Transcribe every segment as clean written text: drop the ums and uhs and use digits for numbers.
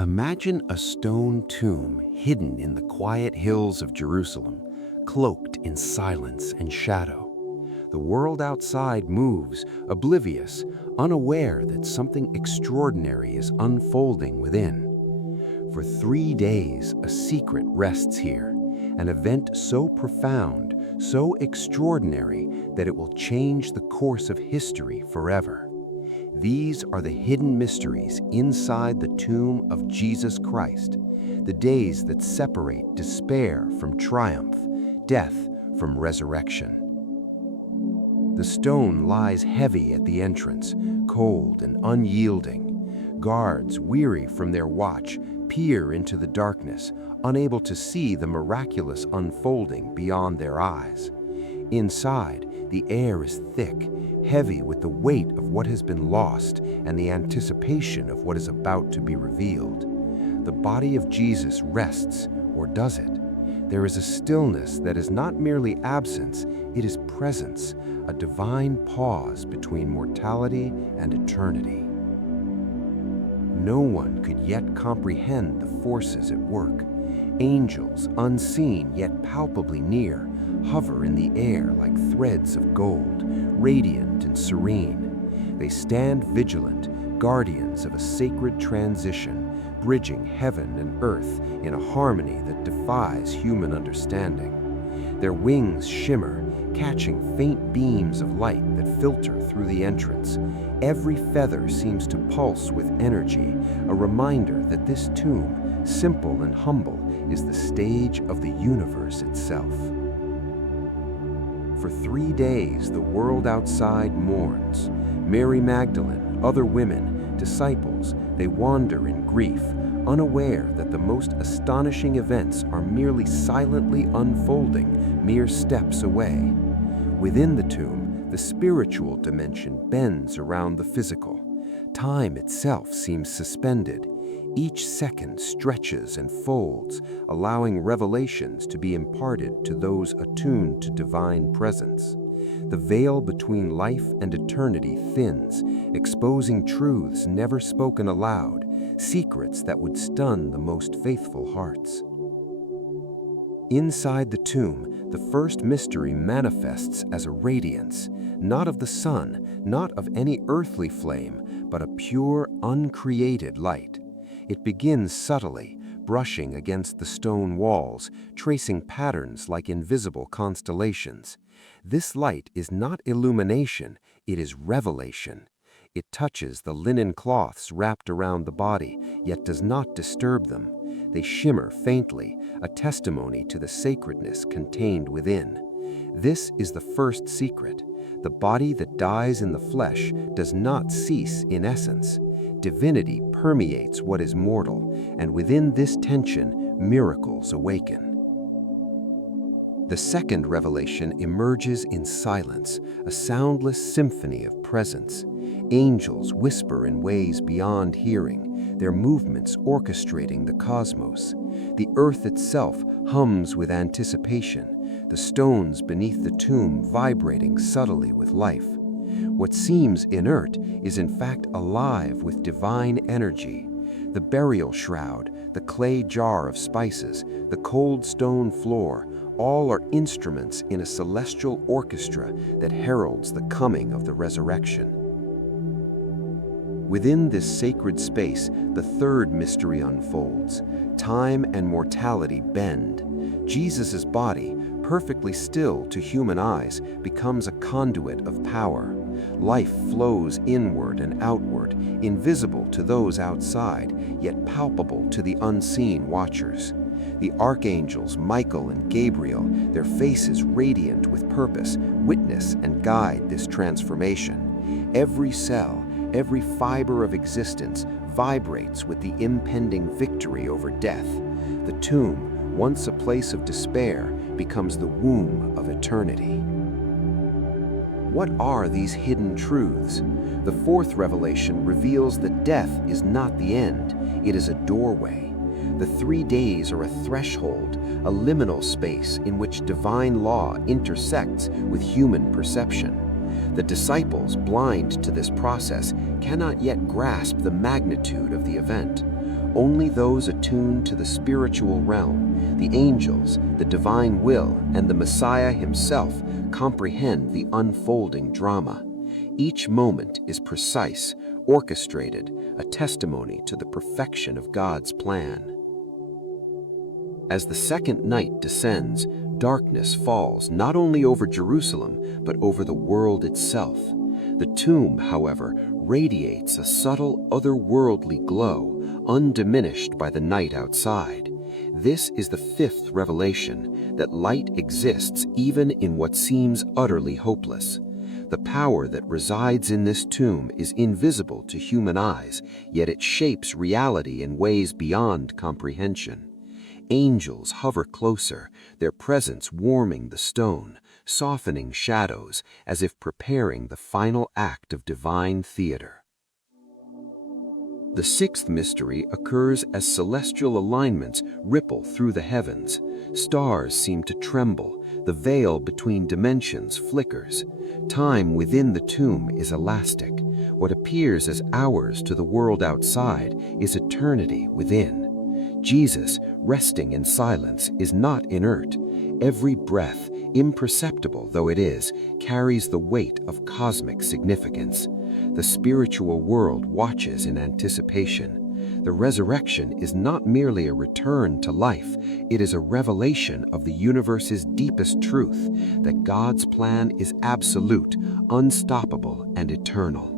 Imagine a stone tomb hidden in the quiet hills of Jerusalem, cloaked in silence and shadow. The world outside moves, oblivious, unaware that something extraordinary is unfolding within. For 3 days, a secret rests here, an event so profound, so extraordinary that it will change the course of history forever. These are the hidden mysteries inside the tomb of Jesus Christ, the days that separate despair from triumph, death from resurrection. The stone lies heavy at the entrance, cold and unyielding. Guards, weary from their watch, peer into the darkness, unable to see the miraculous unfolding beyond their eyes. Inside, the air is thick, heavy with the weight of what has been lost and the anticipation of what is about to be revealed. The body of Jesus rests, or does it? There is a stillness that is not merely absence, it is presence, a divine pause between mortality and eternity. No one could yet comprehend the forces at work. Angels, unseen yet palpably near, hover in the air like threads of gold, radiant and serene. They stand vigilant, guardians of a sacred transition, bridging heaven and earth in a harmony that defies human understanding. Their wings shimmer, catching faint beams of light that filter through the entrance. Every feather seems to pulse with energy, a reminder that this tomb, simple and humble, is the stage of the universe itself. For 3 days, the world outside mourns. Mary Magdalene, other women, disciples, they wander in grief, unaware that the most astonishing events are merely silently unfolding mere steps away. Within the tomb, the spiritual dimension bends around the physical. Time itself seems suspended. Each second stretches and folds, allowing revelations to be imparted to those attuned to divine presence. The veil between life and eternity thins, exposing truths never spoken aloud, secrets that would stun the most faithful hearts. Inside the tomb, the first mystery manifests as a radiance, not of the sun, not of any earthly flame, but a pure, uncreated light. It begins subtly, brushing against the stone walls, tracing patterns like invisible constellations. This light is not illumination, it is revelation. It touches the linen cloths wrapped around the body, yet does not disturb them. They shimmer faintly, a testimony to the sacredness contained within. This is the first secret. The body that dies in the flesh does not cease in essence. Divinity permeates what is mortal, and within this tension, miracles awaken. The second revelation emerges in silence, a soundless symphony of presence. Angels whisper in ways beyond hearing, their movements orchestrating the cosmos. The earth itself hums with anticipation, the stones beneath the tomb vibrating subtly with life. What seems inert is in fact alive with divine energy. The burial shroud, the clay jar of spices, the cold stone floor, all are instruments in a celestial orchestra that heralds the coming of the resurrection. Within this sacred space, the third mystery unfolds. Time and mortality bend. Jesus' body, perfectly still to human eyes, becomes a conduit of power. Life flows inward and outward, invisible to those outside, yet palpable to the unseen watchers. The archangels Michael and Gabriel, their faces radiant with purpose, witness and guide this transformation. Every cell, every fiber of existence vibrates with the impending victory over death. The tomb, once a place of despair, becomes the womb of eternity. What are these hidden truths? The fourth revelation reveals that death is not the end, it is a doorway. The 3 days are a threshold, a liminal space in which divine law intersects with human perception. The disciples, blind to this process, cannot yet grasp the magnitude of the event. Only those attuned to the spiritual realm, the angels, the divine will, and the Messiah himself comprehend the unfolding drama. Each moment is precise, orchestrated, a testimony to the perfection of God's plan. As the second night descends, darkness falls not only over Jerusalem, but over the world itself. The tomb, however, radiates a subtle, otherworldly glow, undiminished by the night outside. This is the fifth revelation, that light exists even in what seems utterly hopeless. The power that resides in this tomb is invisible to human eyes, yet it shapes reality in ways beyond comprehension. Angels hover closer, their presence warming the stone, softening shadows as if preparing the final act of divine theater. The sixth mystery occurs as celestial alignments ripple through the heavens. Stars seem to tremble, the veil between dimensions flickers. Time within the tomb is elastic. What appears as hours to the world outside is eternity within. Jesus, resting in silence, is not inert. Every breath, imperceptible though it is, carries the weight of cosmic significance. The spiritual world watches in anticipation. The resurrection is not merely a return to life, it is a revelation of the universe's deepest truth, that God's plan is absolute, unstoppable, and eternal.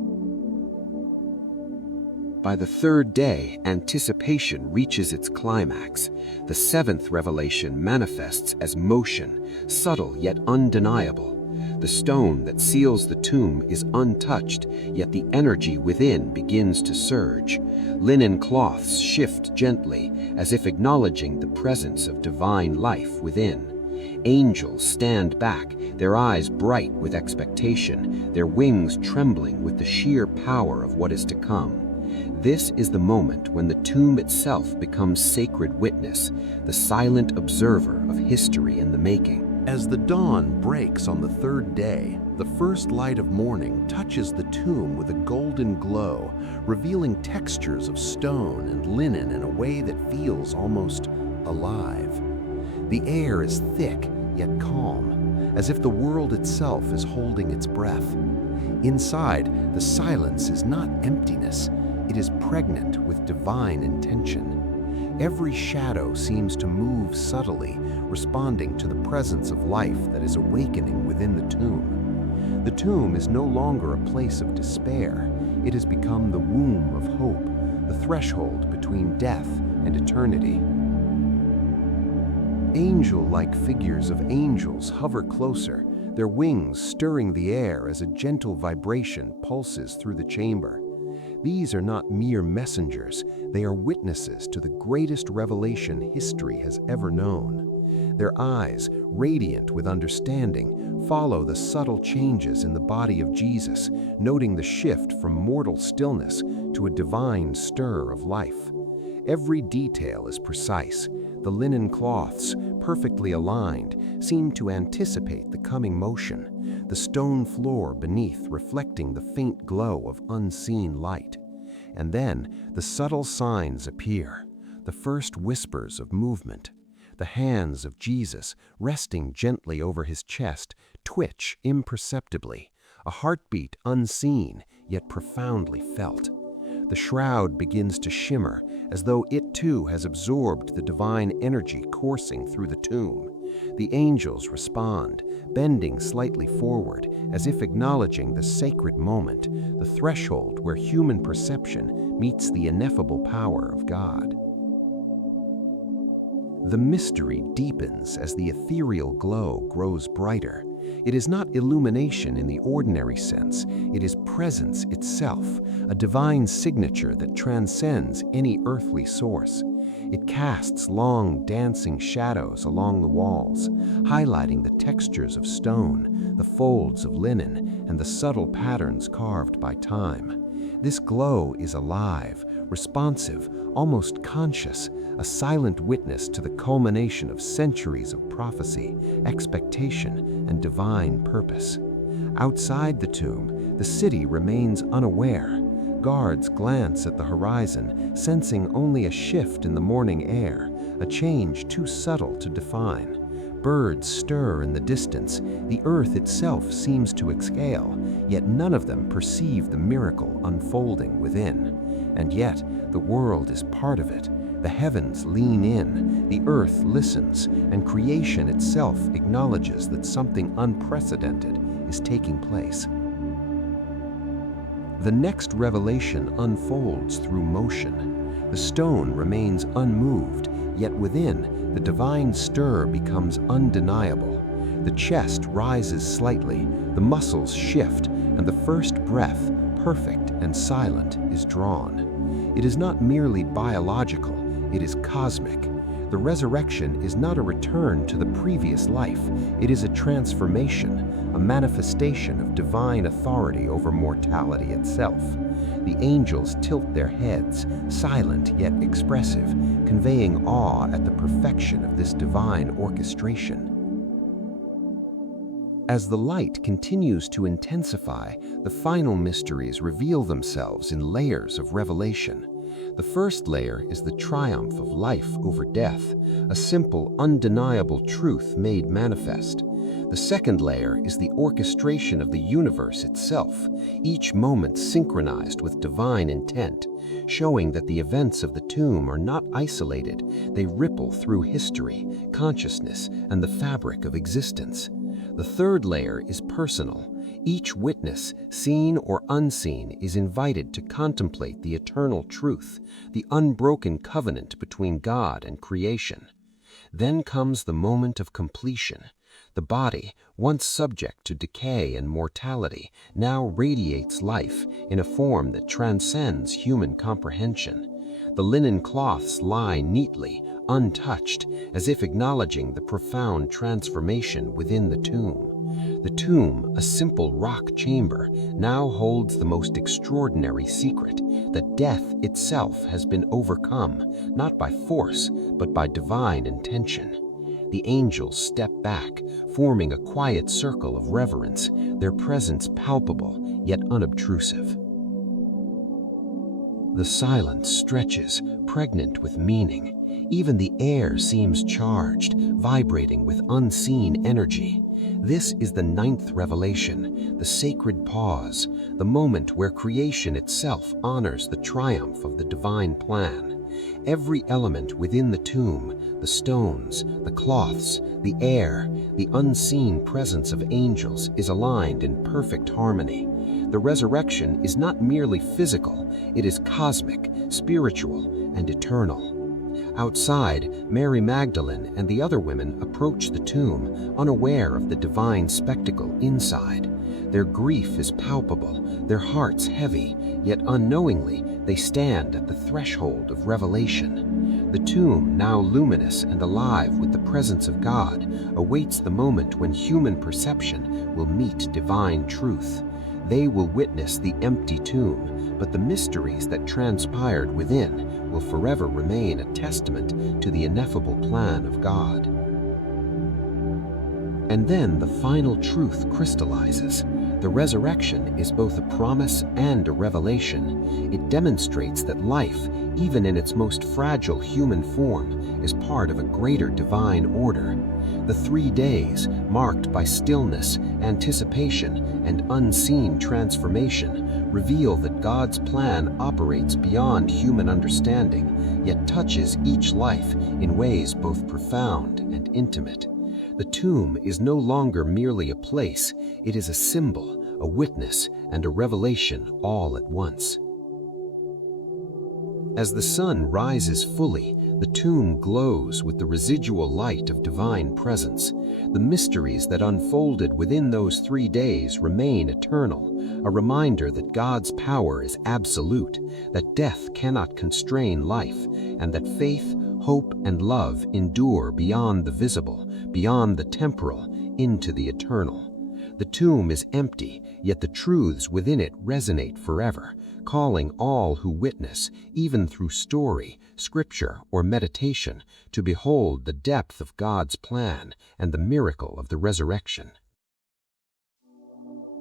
By the third day, anticipation reaches its climax. The seventh revelation manifests as motion, subtle yet undeniable. The stone that seals the tomb is untouched, yet the energy within begins to surge. Linen cloths shift gently, as if acknowledging the presence of divine life within. Angels stand back, their eyes bright with expectation, their wings trembling with the sheer power of what is to come. This is the moment when the tomb itself becomes sacred witness, the silent observer of history in the making. As the dawn breaks on the third day, the first light of morning touches the tomb with a golden glow, revealing textures of stone and linen in a way that feels almost alive. The air is thick yet calm, as if the world itself is holding its breath. Inside, the silence is not emptiness. It is pregnant with divine intention. Every shadow seems to move subtly, responding to the presence of life that is awakening within the tomb. The tomb is no longer a place of despair. It has become the womb of hope, the threshold between death and eternity. Angel-like figures of angels hover closer, their wings stirring the air as a gentle vibration pulses through the chamber. These are not mere messengers, they are witnesses to the greatest revelation history has ever known. Their eyes, radiant with understanding, follow the subtle changes in the body of Jesus, noting the shift from mortal stillness to a divine stir of life. Every detail is precise. The linen cloths, perfectly aligned, seem to anticipate the coming motion, the stone floor beneath reflecting the faint glow of unseen light. And then the subtle signs appear, the first whispers of movement. The hands of Jesus, resting gently over his chest, twitch imperceptibly, a heartbeat unseen yet profoundly felt. The shroud begins to shimmer, as though it too has absorbed the divine energy coursing through the tomb. The angels respond, bending slightly forward, as if acknowledging the sacred moment, the threshold where human perception meets the ineffable power of God. The mystery deepens as the ethereal glow grows brighter. It is not illumination in the ordinary sense, it is presence itself, a divine signature that transcends any earthly source. It casts long, dancing shadows along the walls, highlighting the textures of stone, the folds of linen, and the subtle patterns carved by time. This glow is alive, responsive, almost conscious, a silent witness to the culmination of centuries of prophecy, expectation, and divine purpose. Outside the tomb, the city remains unaware. Guards glance at the horizon, sensing only a shift in the morning air, a change too subtle to define. Birds stir in the distance, the earth itself seems to exhale, yet none of them perceive the miracle unfolding within. And yet, the world is part of it. The heavens lean in, the earth listens, and creation itself acknowledges that something unprecedented is taking place. The next revelation unfolds through motion. The stone remains unmoved, yet within, the divine stir becomes undeniable. The chest rises slightly, the muscles shift, and the first breath, perfect and silent, is drawn. It is not merely biological, it is cosmic. The resurrection is not a return to the previous life, it is a transformation, a manifestation of divine authority over mortality itself. The angels tilt their heads, silent yet expressive, conveying awe at the perfection of this divine orchestration. As the light continues to intensify, the final mysteries reveal themselves in layers of revelation. The first layer is the triumph of life over death, a simple, undeniable truth made manifest. The second layer is the orchestration of the universe itself, each moment synchronized with divine intent, showing that the events of the tomb are not isolated, they ripple through history, consciousness, and the fabric of existence. The third layer is personal. Each witness, seen or unseen, is invited to contemplate the eternal truth, the unbroken covenant between God and creation. Then comes the moment of completion. The body, once subject to decay and mortality, now radiates life in a form that transcends human comprehension. The linen cloths lie neatly, untouched, as if acknowledging the profound transformation within the tomb. The tomb, a simple rock chamber, now holds the most extraordinary secret, that death itself has been overcome, not by force, but by divine intention. The angels step back, forming a quiet circle of reverence, their presence palpable yet unobtrusive. The silence stretches, pregnant with meaning. Even the air seems charged, vibrating with unseen energy. This is the ninth revelation, the sacred pause, the moment where creation itself honors the triumph of the divine plan. Every element within the tomb, the stones, the cloths, the air, the unseen presence of angels, is aligned in perfect harmony. The resurrection is not merely physical, it is cosmic, spiritual, and eternal. Outside, Mary Magdalene and the other women approach the tomb, unaware of the divine spectacle inside. Their grief is palpable, their hearts heavy, yet unknowingly they stand at the threshold of revelation. The tomb, now luminous and alive with the presence of God, awaits the moment when human perception will meet divine truth. They will witness the empty tomb, but the mysteries that transpired within will forever remain a testament to the ineffable plan of God. And then the final truth crystallizes. The resurrection is both a promise and a revelation. It demonstrates that life, even in its most fragile human form, is part of a greater divine order. The 3 days, marked by stillness, anticipation, and unseen transformation, reveal that God's plan operates beyond human understanding, yet touches each life in ways both profound and intimate. The tomb is no longer merely a place, it is a symbol, a witness, and a revelation all at once. As the sun rises fully, the tomb glows with the residual light of divine presence. The mysteries that unfolded within those 3 days remain eternal, a reminder that God's power is absolute, that death cannot constrain life, and that faith, hope, and love endure beyond the visible, beyond the temporal, into the eternal. The tomb is empty, yet the truths within it resonate forever, calling all who witness, even through story, scripture, or meditation, to behold the depth of God's plan and the miracle of the resurrection.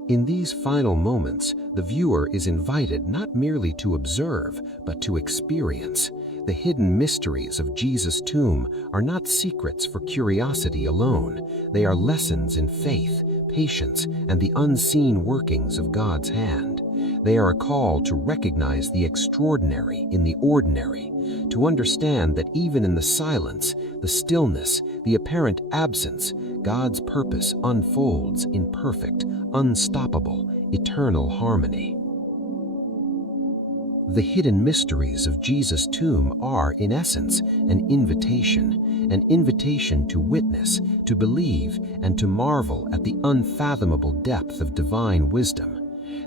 In these final moments, the viewer is invited not merely to observe, but to experience. The hidden mysteries of Jesus' tomb are not secrets for curiosity alone. They are lessons in faith, patience, and the unseen workings of God's hand. They are a call to recognize the extraordinary in the ordinary, to understand that even in the silence, the stillness, the apparent absence, God's purpose unfolds in perfect, unstoppable, eternal harmony. The hidden mysteries of Jesus' tomb are, in essence, an invitation to witness, to believe, and to marvel at the unfathomable depth of divine wisdom.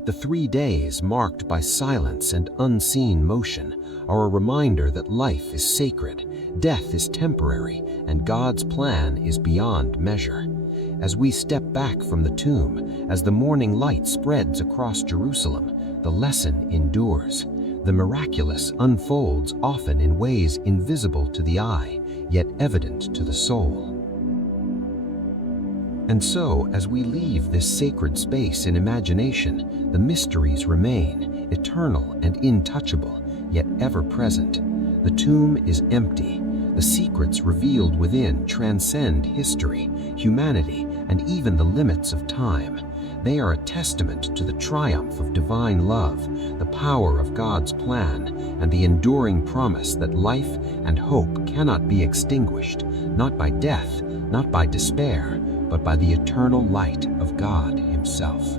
The 3 days marked by silence and unseen motion are a reminder that life is sacred, death is temporary, and God's plan is beyond measure. As we step back from the tomb, as the morning light spreads across Jerusalem, the lesson endures. The miraculous unfolds often in ways invisible to the eye, yet evident to the soul. And so, as we leave this sacred space in imagination, the mysteries remain, eternal and intouchable, yet ever present. The tomb is empty. The secrets revealed within transcend history, humanity, and even the limits of time. They are a testament to the triumph of divine love, the power of God's plan, and the enduring promise that life and hope cannot be extinguished, not by death, not by despair, but by the eternal light of God Himself.